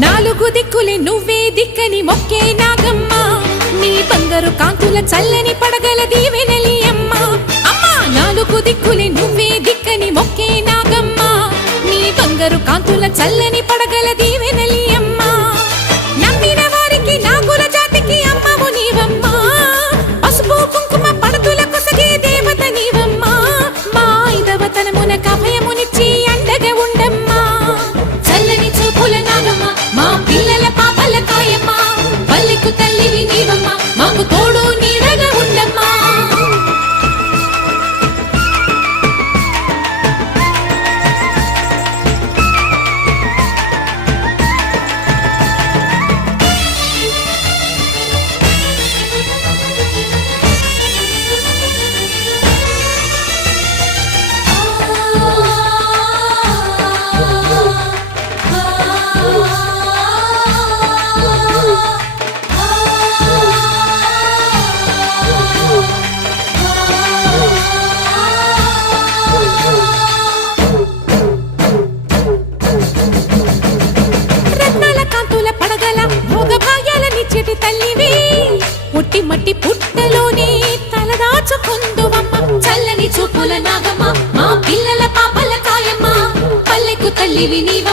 నాలుగు దిక్కులే నువ్వే దిక్కని మొక్కే నాగమ్మ నీ బంగారు కాంతుల చల్లని పడగల దీవెనలి అమ్మ అమ్మా నాలుగు దిక్కులే నువ్వే దిక్కని మొక్కే నాగమ్మ నీ బంగారు కాంతుల చల్లని పడగల దీవెనలి అమ్మ నమ్మిన వారికి నాగుల జాతికి అమ్మవు నీవమ్మ పసుపు కుంకుమ పడతుల కొసగే దేవత నీవమ్మ మా ఐదవతనమున కభయమునిచ్చి అండగా ఉండమ్మా చల్లని చూపుల నాగమ్మ మా పిల్లల పాపల కాయమ్మ పల్లెకు తల్లివి నీవమ్మ మాకు తోడు నీడగా ఉండమ్మా పుట్టి మట్టి పుట్టలోనే తలదాచుకుందువమ్మ చల్లని చూపుల నాగమ్మ మా పిల్లల పాపల కాయమ్మ పల్లెకు తల్లివి నీవ